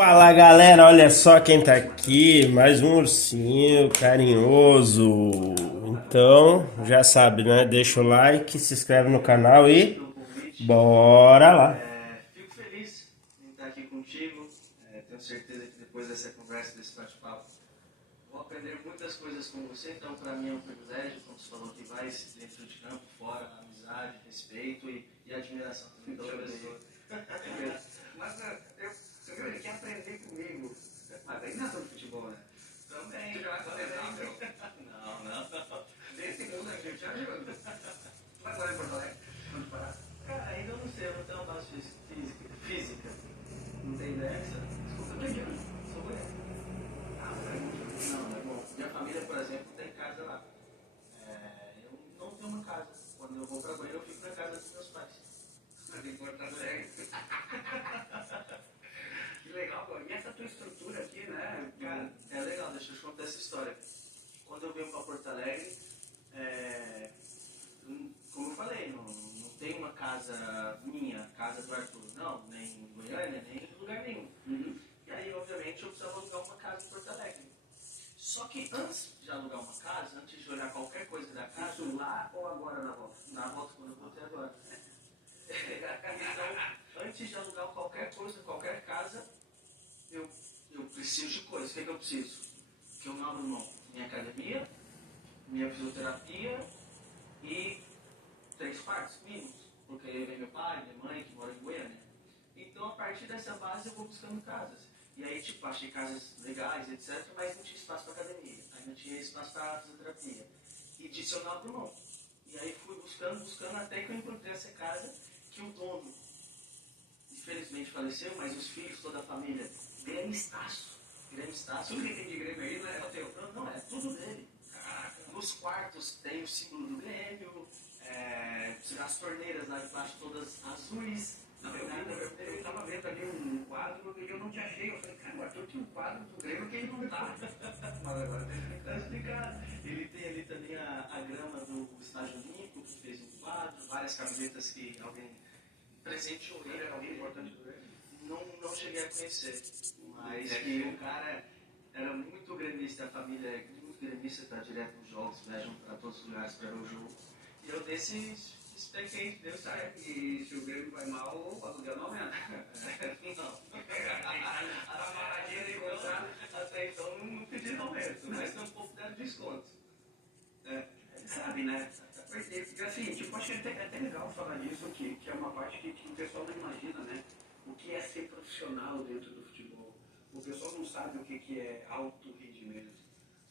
Fala galera, olha só quem tá aqui, mais um ursinho carinhoso. Então, já sabe, né? Deixa o like, se inscreve no canal e bora lá. Fico feliz em estar aqui contigo. Tenho certeza que depois dessa conversa, desse bate-papo, vou aprender muitas coisas com você. Então, para mim é um privilégio, como você falou, que vai dentro de campo, fora, amizade, respeito e admiração também pela pessoa. Mas ele quer aprender comigo. Mas aí não é sobre futebol, né? Também. Você já vai fazer nada. Não. Desse mundo a gente já ajuda. Vai morar em Porto Alegre? Onde parar? Cara, ainda não sei, eu não tenho uma base física. Não tem ideia? Desculpa, Tô de onde? sou goiano. Ah, não é muito. Não é bom. Minha família, por exemplo, tem casa lá. Eu não tenho uma casa. Quando eu vou pra Goiânia, eu fico na casa dos meus pais. Mas em Porto Alegre. Que legal, pô. E essa tua estrutura aqui, né? Cara, é legal, deixa eu te contar essa história. Quando eu venho pra Porto Alegre, como eu falei, não tem uma casa minha, casa do Arthur, não, nem em Goiânia, nem em lugar nenhum. E aí, obviamente, eu precisava alugar uma casa em Porto Alegre. Só que antes de alugar uma casa, antes de olhar qualquer coisa da casa, Isso lá ou agora na volta? na volta quando eu voltei agora. Então, antes de alugar qualquer coisa, qualquer casa, eu preciso de coisas. O que eu preciso? Que eu não abro mão. Minha academia, minha fisioterapia e 3 quartos mínimos. Porque aí vem meu pai, minha mãe, que mora em Goiânia. Então, a partir dessa base, eu vou buscando casas. E aí, tipo, achei casas legais, etc., mas não tinha espaço para academia. Aí não tinha espaço para fisioterapia. E disse eu não abro mão. E aí fui buscando, até que eu encontrei essa casa que o dono, infelizmente, faleceu, mas os filhos, toda a família, Grêmio Estácio. Tudo que tem de Grêmio aí não é o teu. Não, é tudo dele. Nos quartos tem o símbolo do Grêmio, as torneiras lá embaixo todas azuis. Não, eu tava vendo ali um quadro e eu não te achei. Eu falei, cara, o Arthur tinha um quadro do Grêmio que ele não tá. Mas agora Tá explicado. Ele tem ali também a grama do Estádio Olímpico, que fez um quadro, várias camisetas que alguém presenteou ele. era alguém importante do Grêmio. Não cheguei a conhecer, mas que o cara era muito gremista, a família é muito gremista, tá direto nos jogos, viajam para todos os lugares para ver o jogo. E eu desse expliquei, deu certo. E se o Grêmio vai mal, o aluguel não aumenta. Não. A paradinha de encontrar. Até então não pedi aumento, mas tem um pouco de desconto. Sabe, né? Assim, tipo, acho que é até legal falar disso, que é uma parte que o pessoal não imagina, né? O que é ser profissional dentro do futebol. O pessoal não sabe o que é alto rendimento.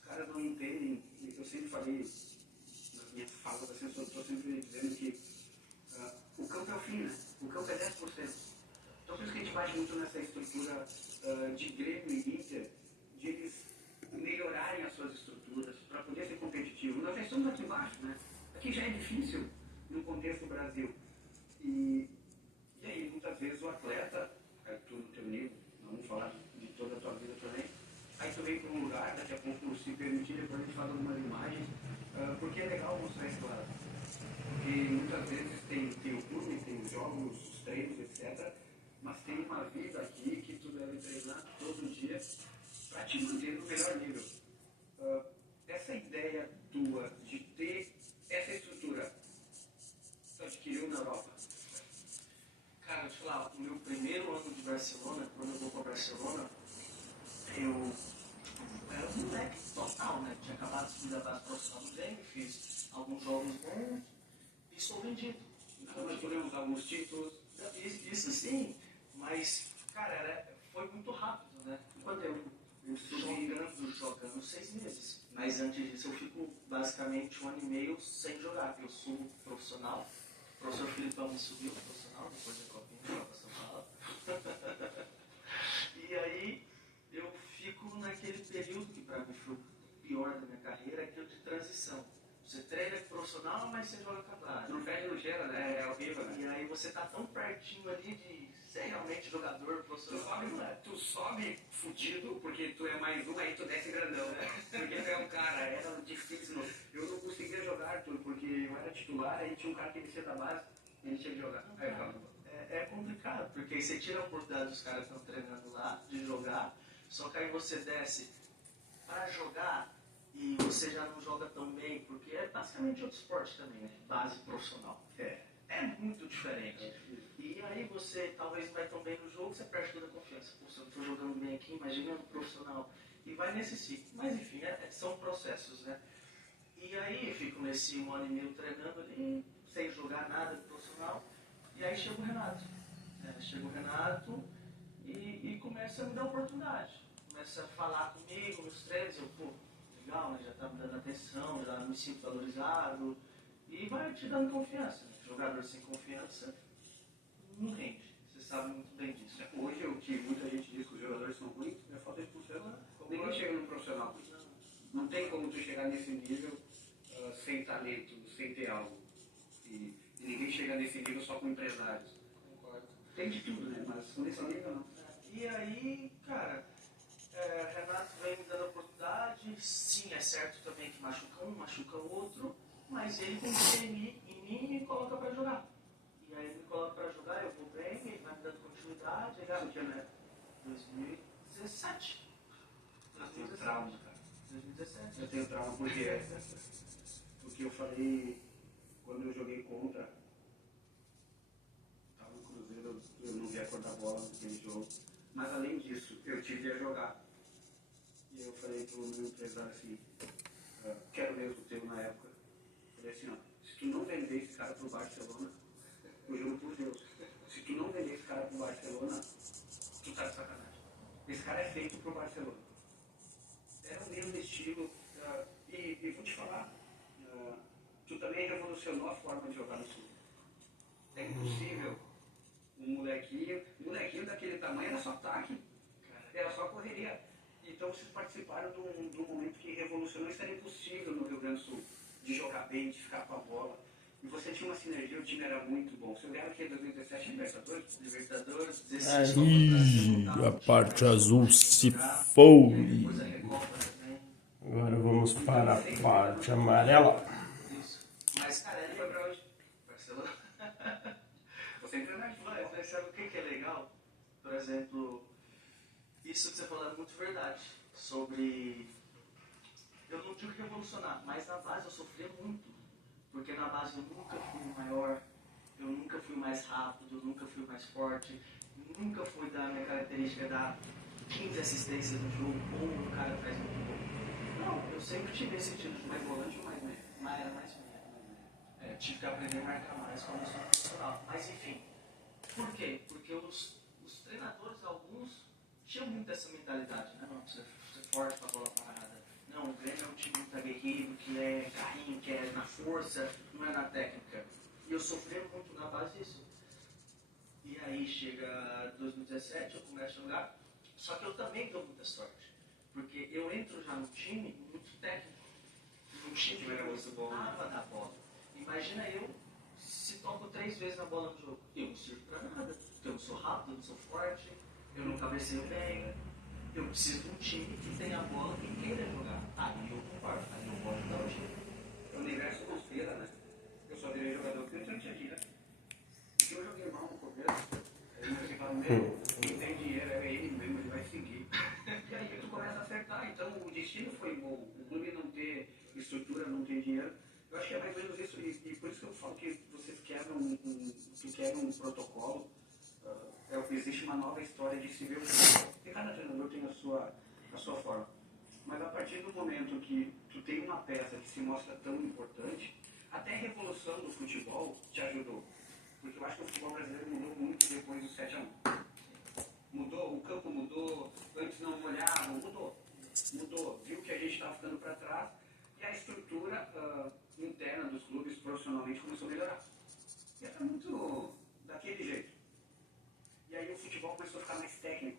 Os caras não entendem. Eu sempre falei nas minhas falas, assim, eu estou sempre dizendo que o campo é o fim, né? O campo é 10%. Então, por isso que a gente bate muito nessa estrutura de Grêmio e Inter, de eles melhorarem as suas estruturas para poder ser competitivo. Nós já estamos aqui embaixo, né? Aqui já é difícil no contexto Brasil. E aí, muitas vezes, o atleta, tu no teu nível, vamos falar de toda a tua vida também, aí tu vem para um lugar, daqui a pouco, se permitir, depois a gente fala algumas imagens, porque é legal mostrar isso, claro. Porque muitas vezes tem o clube, tem os jogos, os treinos, etc. Mas tem uma vida aqui que tu deve treinar todo dia para te manter no melhor nível. Essa ideia tua de ter essa estrutura, tu adquiriu na Europa? Cara, deixa eu falar, o meu primeiro ano de Barcelona, quando eu vou para Barcelona, eu era um moleque total, né? Tinha acabado de subir da base profissional do Grêmio, fiz alguns jogos bons e sou vendido. Então nós tivemos alguns títulos. Isso sim, mas, cara, foi muito rápido, né? Quanto tempo? Jogando 6 meses. Mas antes disso eu fico basicamente 1 ano e meio sem jogar. Eu sou profissional. O professor Filipão me subiu profissional depois da Copinha, Copa São Paulo. E aí eu fico naquele período que para mim foi o pior da minha carreira, aquele de transição. Você treina profissional, mas você joga com a base. Não perde, não cheira, né? É horrível, né? E aí você tá tão pertinho ali de ser realmente jogador profissional. Tu sobe fudido porque tu é mais um, aí tu desce grandão. Porque tu é um cara, era difícil. Eu não conseguia jogar, Arthur, porque eu era titular, aí tinha um cara que descia da base e a tinha que jogar. Aí eu ficava, É complicado, porque aí você tira a oportunidade dos caras que estão treinando lá de jogar. Só que aí você desce para jogar e você já não joga tão bem, porque é basicamente outro esporte também, né? Base profissional. É muito diferente. E aí você talvez não vai tão bem no jogo, você perde toda a confiança. Pô, se eu não estou jogando bem aqui, imagina no profissional. E vai nesse ciclo. Mas enfim, são processos, né? E aí eu fico nesse 1 ano e meio treinando ali, sem jogar nada de profissional. E aí chega o Renato. Chega o Renato e começa a me dar oportunidade. Começa a falar comigo nos treinos, eu, pô, legal, né? Já tá me dando atenção, já me sinto valorizado. E vai te dando confiança. Né? Jogador sem confiança não rende. Você sabe muito bem disso. Hoje, o que muita gente diz que os jogadores são ruins é falta de confiança. Ninguém chega no profissional. Não tem como tu chegar nesse nível sem talento, sem ter algo. E ninguém chega nesse nível só com empresários. Concordo. Tem de tudo, né? Mas nesse nível não. E aí, cara, Renato vem me dando oportunidade. Sim, é certo também que machuca um, machuca o outro. Mas ele confia em mim e me coloca pra jogar. E aí ele me coloca pra jogar, eu vou bem, ele vai me dando continuidade. Aí, Que ano é? 2017. Eu tenho trauma, cara. 2017. Eu tenho trauma porque eu falei, quando eu joguei contra, estava no Cruzeiro, eu não vi a cor da bola naquele jogo. Mas além disso, eu tive a jogar. E eu falei pro meu empresário assim, quero ver o teu na época. Falei assim, ó, se tu não vender esse cara pro Barcelona, eu juro por Deus, se tu não vender esse cara pro Barcelona, tu tá de sacanagem. Esse cara é feito pro Barcelona. Era o mesmo estilo, e vou te falar, tu também revolucionou a forma de jogar no Sul. É impossível um molequinho daquele tamanho era só ataque, era só correria. Então vocês participaram de um momento que revolucionou, isso era impossível no Rio Grande do Sul, de jogar bem, de ficar com a bola. E você tinha uma sinergia, o time era muito bom. Você ganhou aqui em 2017 Libertadores? Libertadores, 16 Aí, a parte azul se foi. depois a Recopa também. Agora vamos para a parte amarela. Isso. Mas, cara, ele foi pra onde? Barcelona. Você é internacional. Mas sabe o que é legal? Por exemplo, isso que você falou é muito verdade. Sobre. Eu não digo revolucionar, mas na base eu sofria muito. Porque na base eu nunca fui o maior, eu nunca fui o mais rápido, eu nunca fui o mais forte, nunca fui da minha característica dar 15 assistências no jogo ou o cara faz muito gol. Não, eu sempre tive esse tipo de Mais volante ou mais meio? mas era mais meio. Tive que aprender a marcar mais quando eu sou profissional. Mas enfim, por quê? Porque os treinadores, alguns, tinham muito essa mentalidade, né? Não, você é forte pra bola parada. Não, o Grêmio é um time muito aguerrido, que é carrinho, que é na força, não é na técnica. E eu sofri muito na base disso. E aí chega 2017, eu começo a jogar, só que eu também dou muita sorte. Porque eu entro já no time muito técnico. No time que eu gostava da bola. Imagina eu, se toco 3 vezes na bola no jogo. Eu não sirvo pra nada. Porque eu não sou rápido, eu não sou forte, eu não cabeceio bem. Eu preciso de um time que tenha a bola e queira jogar. Aí eu concordo, aí eu vou ajudar o time. O universo conspira, né? Eu só virei jogador porque eu não tinha dinheiro. Porque eu joguei mal no começo. Aí você fala, meu, quem tem dinheiro é ele mesmo, ele vai seguir. E aí tu começa a acertar. Então o destino foi bom. O clube não ter estrutura, não ter dinheiro. Eu acho que é mais ou menos isso. E por isso que eu falo que vocês quebram um protocolo. Existe uma nova história de se ver o futebol. E cada treinador tem a sua forma. Mas a partir do momento que tu tem uma peça que se mostra tão importante, até a revolução do futebol te ajudou. Porque eu acho que o futebol brasileiro mudou muito depois do 7-1. Mudou, o campo mudou, antes não olhavam, mudou. Viu que a gente estava ficando para trás e a estrutura interna dos clubes profissionalmente começou a melhorar. E era muito daquele jeito. E aí o futebol começou a ficar mais técnico.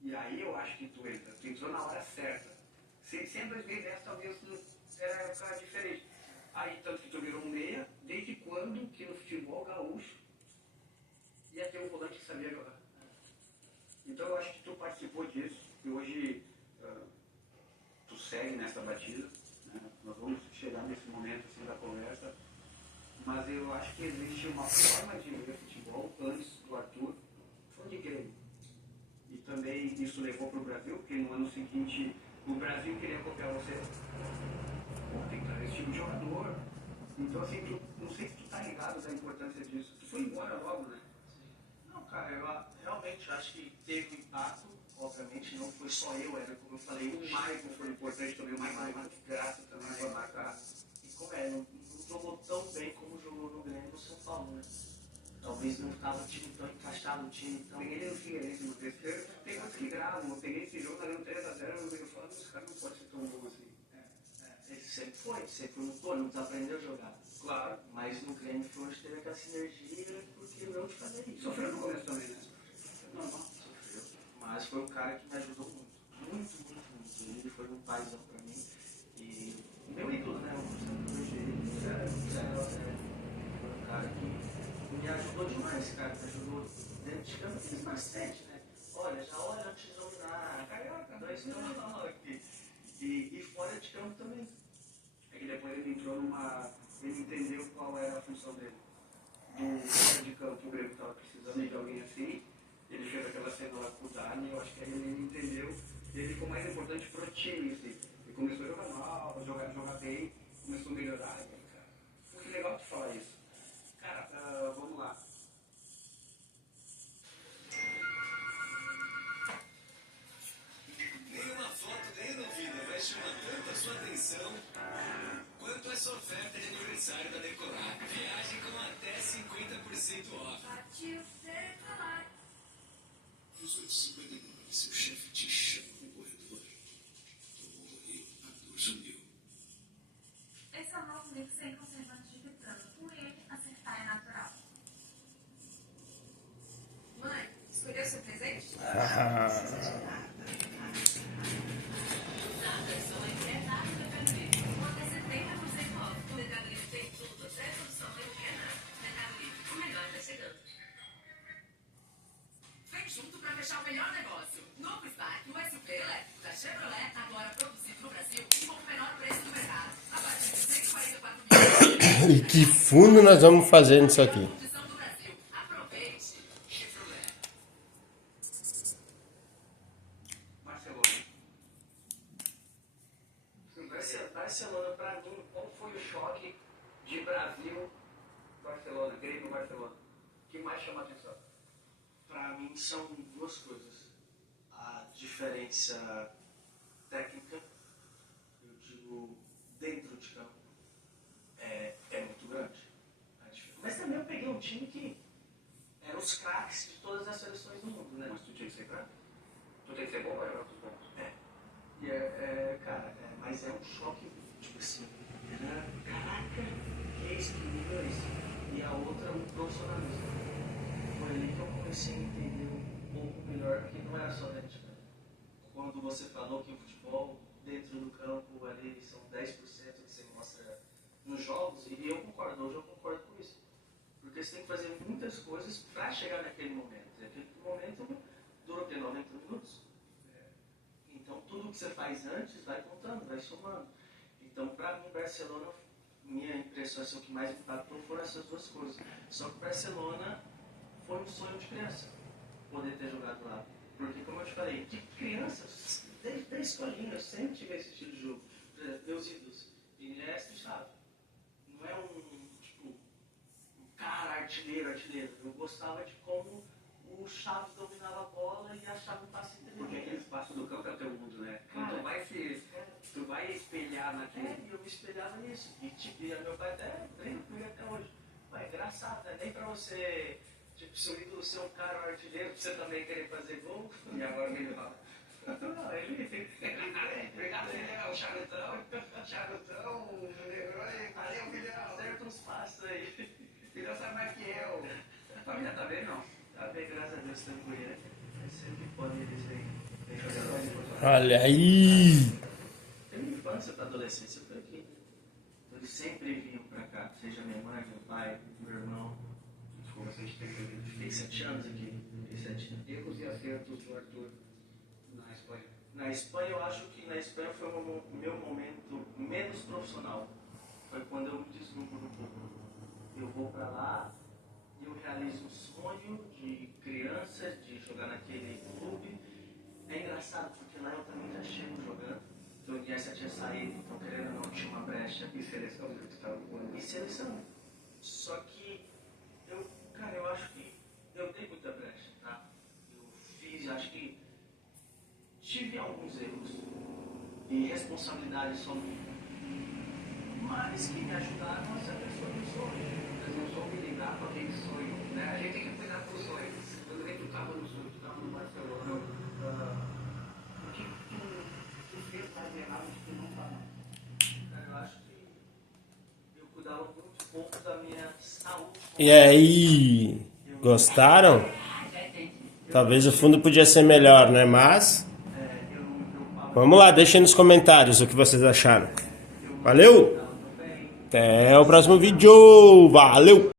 E aí eu acho que tu entrou na hora certa. Se em 2010 talvez era época diferente. Aí tanto que tu virou um meia, desde quando que no futebol gaúcho ia ter um volante que sabia jogar. Então eu acho que tu participou disso e hoje tu segue nessa batida. Né? Nós vamos chegar nesse momento assim da conversa. Mas eu acho que existe uma forma de ver futebol antes do Arthur, foi de Grêmio. E também também isso levou para o Brasil, porque no ano seguinte o Brasil queria copiar você. Pô, tem que trazer esse tipo de jogador. Então, assim, não sei se tu tá ligado da importância disso. Tu foi embora logo, né? Não, cara, eu realmente acho que teve um impacto. Obviamente, não foi só eu, era como eu falei, O Maicon foi importante também, o Maicon muito graça também foi marcado. E como não jogou tão bem como jogou no Grêmio no São Paulo, né? Talvez não estava o time tão encaixado, o time tão... Peguei ele no Figueirense no terceiro, tem coisas que gravam. Eu peguei esse jogo, ganhando 3x0, eu falando, os caras não podem ser tão bons assim. Ele sempre lutou, não desaprendeu a jogar. Claro. Mas no Grêmio foi onde teve aquela sinergia, porque eu te falei isso. Sofreu no começo também, né? Normal. Sofreu. Mas foi um cara que me ajudou muito. Muito. Ele foi um paizão pra mim. E meu ídolo, né? Eu sempre elogiei ele. Sério. Foi um cara que me ajudou demais, cara. Me ajudou dentro de campo, fez bastante, né? Olha, já olha antes de dominar. Carioca, 2 não aqui. E fora de campo também. É que depois ele entrou numa... Ele entendeu qual era a função dele. Do fora de campo, o Grêmio estava precisando de alguém assim. Ele fez aquela cena lá com o Dani, eu acho que aí ele entendeu. E ele ficou mais importante pro time, assim. Ele começou a jogar mal, jogar bem, começou a melhorar. Cara. Pô, que legal tu falar isso. Cara, vamos lá. Nenhuma foto, nem vida vai chamar tanto a sua atenção quanto essa oferta de aniversário da Decolar. Viagem com até 50% off. Partiu Decolar. Os 8,59, seu chefe te chama no corredor. Todo mundo riu, a dor sumiu. Esse é o novo mix sem conservantes de vitano. Com ele, acertar é natural. Mãe, escolheu seu presente? Vem junto para fechar o melhor negócio. Novo Spark, o SUV elétrico da Chevrolet, agora produzido no Brasil e com o menor preço do mercado. A partir de 144 mil. E que fundo nós vamos fazer nisso aqui? Condição do Brasil. Aproveite. Chevrolet. Barcelona, pra mim, qual foi o choque de Brasil, Barcelona, Grêmio, Barcelona? O que mais chama a atenção? Pra mim são duas coisas. A diferença técnica, eu digo, dentro de campo, é muito grande. Mas também eu peguei um time que eram os craques de todas as seleções do mundo, né? Mas tu tinha que ser craque? Tu tem que ser bom para jogar com os bons? E cara, mas é um choque, tipo assim, caraca, que é isso, que nível é esse? E a outra, o profissionalismo. Foi ali que eu comecei a entender um pouco melhor que não era só dentro de campo. Quando você falou que o futebol, dentro do campo, ali são 10% que você mostra nos jogos, e eu concordo, hoje eu concordo com isso. Porque você tem que fazer muitas coisas para chegar naquele momento. E aquele momento dura o quê? 90 minutos? Então, tudo que você faz antes vai contando, vai somando. Então, para mim, Barcelona, minha impressão, assim, o que mais impactou foram essas duas coisas. Só que Barcelona foi um sonho de criança, poder ter jogado lá. Porque, como eu te falei, de criança, desde a escolinha, eu sempre tive esse estilo de jogo. Por exemplo, meus ídolos, Iniesta e Xavi. Não é um cara artilheiro. Eu gostava de como o Xavi dominava a bola e achava um passe Porque inteligente. aquele espaço do campo é o teu mundo, né? Então Cara, tu vai espelhar naquele... E eu me espelhava nisso. E tipo, meu pai até brinca comigo até hoje. Pai, é engraçado, né? Nem pra você, tipo, seu ídolo ser um cara artilheiro, pra você também querer fazer gol. E agora ele fala... Não, ele o charutão, o herói, valeu, filhão. acerta uns passos aí. Filhão sabe mais que eu. A família tá bem, não? Tá bem, graças a Deus, estamos por aí. Mas sempre pode eles vêm fazer nós. Olha aí! Tem minha infância pra adolescência foi aqui. Eles sempre vinham pra cá, seja minha mãe, meu pai, meu irmão. Ficou bastante tempo aqui. Fiquei 7 anos aqui. Erros e acertos do Arthur na Espanha. Na Espanha, eu acho que na Espanha foi o meu momento menos profissional. Foi quando eu me deslumbro um pouco. Eu vou pra lá e eu realizo um sonho de criança, de jogar naquele clube, o Gerson tinha saído, então querendo ou não tinha uma brecha. E seleção, né? Tu tava com E seleção. Só que cara, eu acho que eu dei muita brecha, tá? Eu fiz, acho que tive alguns erros e responsabilidade só minha, mas que me ajudaram a ser a pessoa que eu sou hoje. Mas não soube lidar com aquele sonho, né? A gente tem que cuidar com os sonhos. Quando nem tu tava no sonho, tu tava no Barcelona. O que tu fez mais errado que tu não tá? Cara, eu acho que eu cuidava muito pouco da minha saúde. E aí, gostaram? Talvez o fundo podia ser melhor, né? Mas vamos lá, deixem nos comentários o que vocês acharam. Valeu? Até o próximo vídeo. Valeu!